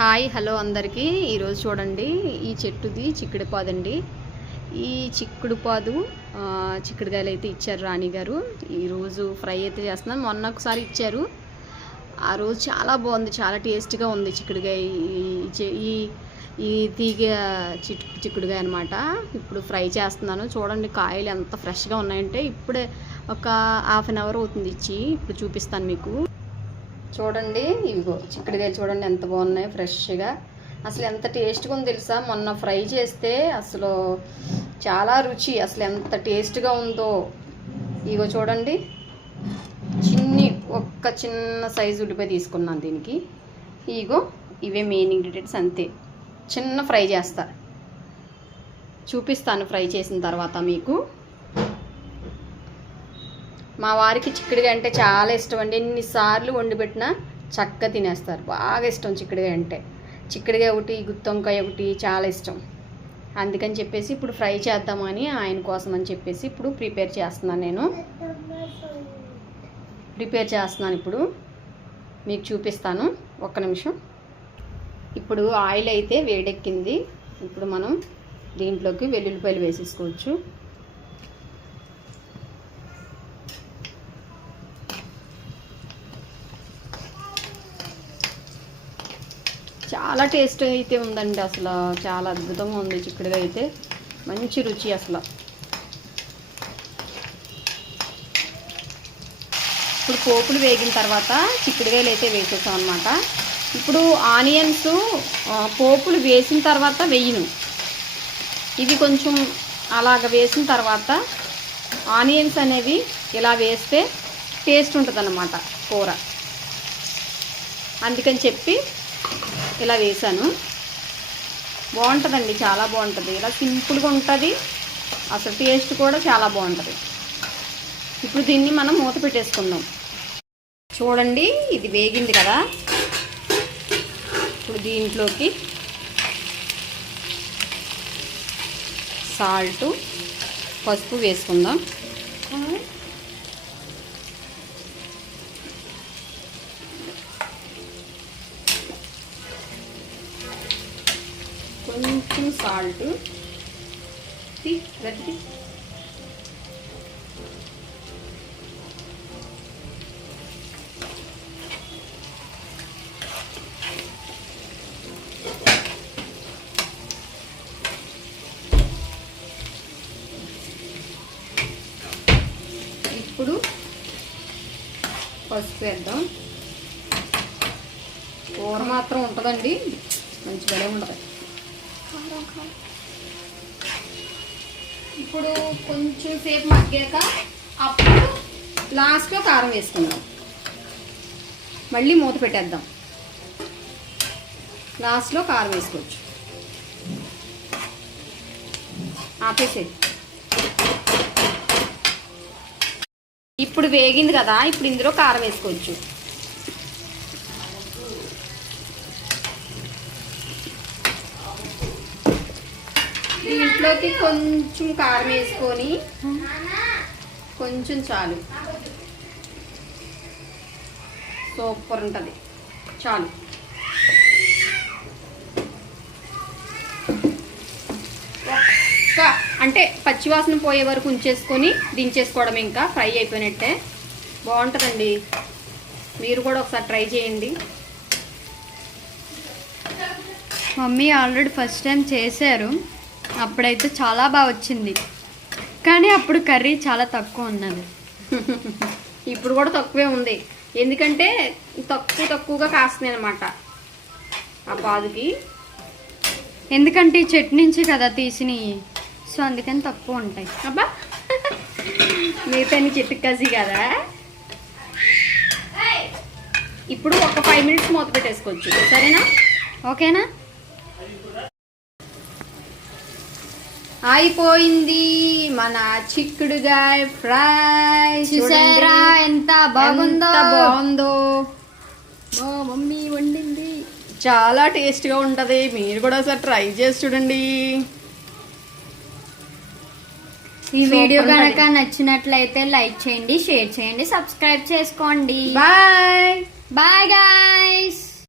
Hi hello అందరికీ. ఈరోజు చూడండి, ఈ చెట్టుది చిక్కుడుపాదండి. ఈ చిక్కుడుపాదు చిక్కుడుకాయలు అయితే ఇచ్చారు రాణి గారు. ఈరోజు ఫ్రై అయితే చేస్తున్నాను. మొన్న ఒకసారి ఇచ్చారు, ఆ రోజు చాలా బాగుంది, చాలా టేస్ట్గా ఉంది చిక్కుడుకాయ. ఈ ఈ తీగ చిక్కుడుకాయ అనమాట. ఇప్పుడు ఫ్రై చేస్తున్నాను. చూడండి కాయలు ఎంత ఫ్రెష్గా ఉన్నాయంటే ఇప్పుడే ఒక హాఫ్ అన్ అవర్ అవుతుంది ఇచ్చి. ఇప్పుడు చూపిస్తాను మీకు. చూడండి, ఇవిగో చిక్కుడుకాయలు చూడండి ఎంత బాగున్నాయి ఫ్రెష్గా. అసలు ఎంత టేస్ట్గా ఉందో తెలుసా. మొన్న ఫ్రై చేస్తే అసలు చాలా రుచి, అసలు ఎంత టేస్ట్గా ఉందో. ఇగో చూడండి, చిన్న సైజు ఉల్లిపాయ తీసుకున్నాను దీనికి. ఇగో ఇవే మెయిన్ ఇంగ్రీడియంట్స్, అంతే. చిన్న ఫ్రై చేస్తా, చూపిస్తాను ఫ్రై చేసిన తర్వాత మీకు. మా వారికి చిక్కుడుకాయ అంటే చాలా ఇష్టం అండి. ఎన్నిసార్లు వండి పెట్టినా చక్కగా తినేస్తారు. బాగా ఇష్టం చిక్కుడుకాయ అంటే. చిక్కుడుకాయ ఒకటి, గుత్తొంకాయ ఒకటి చాలా ఇష్టం. అందుకని చెప్పేసి ఇప్పుడు ఫ్రై చేద్దామని ఆయన కోసం అని చెప్పేసి ఇప్పుడు ప్రిపేర్ చేస్తున్నాను. ఇప్పుడు మీకు చూపిస్తాను, ఒక్క నిమిషం. ఇప్పుడు ఆయిల్ అయితే వేడెక్కింది. ఇప్పుడు మనం దీంట్లోకి వెల్లుల్లిపాయలు వేసేసుకోవచ్చు. చాలా టేస్ట్ అయితే ఉందండి, అసలు చాలా అద్భుతంగా ఉంది చిక్కుడుగా అయితే. మంచి రుచి అసలు. ఇప్పుడు పోపులు వేగిన తర్వాత చిక్కుడుకాయలు అయితే వేసేసాం అనమాట. ఇప్పుడు ఆనియన్స్ పోపులు వేసిన తర్వాత వేయను, ఇవి కొంచెం అలాగ వేసిన తర్వాత ఆనియన్స్ అనేవి ఇలా వేస్తే టేస్ట్ ఉంటుంది అన్నమాట కూర. అందుకని చెప్పి ఇలా వేసాను. బాగుంటుందండి, చాలా బాగుంటుంది. ఇలా సింపుల్గా ఉంటుంది, అసలు టేస్ట్ కూడా చాలా బాగుంటుంది. ఇప్పుడు దీన్ని మనం మూత పెట్టేసుకుందాం. చూడండి, ఇది వేగింది కదా. ఇప్పుడు దీంట్లోకి సాల్ట్, పసుపు వేసుకుందాం. కొంచెం సాల్ట్, గట్టి. ఇప్పుడు పసుపు వేద్దాం. కూర మాత్రం ఉంటుందండి, మంచిగానే ఉంటుంది. ఇప్పుడు కొంచెం సేపు మగ్గాక అప్పుడు లాస్ట్లో కారం వేసుకుందాం. మళ్ళీ మూత పెట్టేద్దాం, లాస్ట్లో కారం వేసుకోవచ్చు. ఆపేసే. ఇప్పుడు వేగింది కదా, ఇప్పుడు ఇందులో కారం వేసుకోవచ్చు. దీంట్లోకి కొంచెం కారం వేసుకొని, కొంచెం చాలు, సూపర్ ఉంటుంది, చాలు. అంటే పచ్చివాసన పోయే వరకు ఉంచేసుకొని దించేసుకోవడం, ఇంకా ఫ్రై అయిపోయినట్టే. బాగుంటుందండి, మీరు కూడా ఒకసారి ట్రై చేయండి. మమ్మీ ఆల్రెడీ ఫస్ట్ టైం చేశారు, అప్పుడైతే చాలా బాగా వచ్చింది. కానీ అప్పుడు కర్రీ చాలా తక్కువ ఉన్నది. ఇప్పుడు కూడా తక్కువే ఉంది, ఎందుకంటే తక్కువగా కాస్తుంది అనమాట ఆ పాదుకి. ఎందుకంటే ఈ చెట్టు నుంచి కదా తీసినవి, సో అందుకని తక్కువ ఉంటాయి. అబ్బా, మిగతా చెట్టుకి కసి కదా. ఇప్పుడు ఒక 5 minutes మూత పెట్టేసుకోవచ్చు, సరేనా? ఓకేనా? అయిపోయింది మన చిక్కుడుకాయ ఫ్రై. చూసారా ఎంత బాగుందో. మా మమ్మీ వండింది, చాలా టేస్ట్గా ఉంటుంది. మీరు కూడా ఒకసారి ట్రై చేసి చూడండి. ఈ వీడియో కనుక నచ్చినట్లయితే లైక్ చేయండి, షేర్ చేయండి, సబ్స్క్రైబ్ చేసుకోండి. Bye bye guys.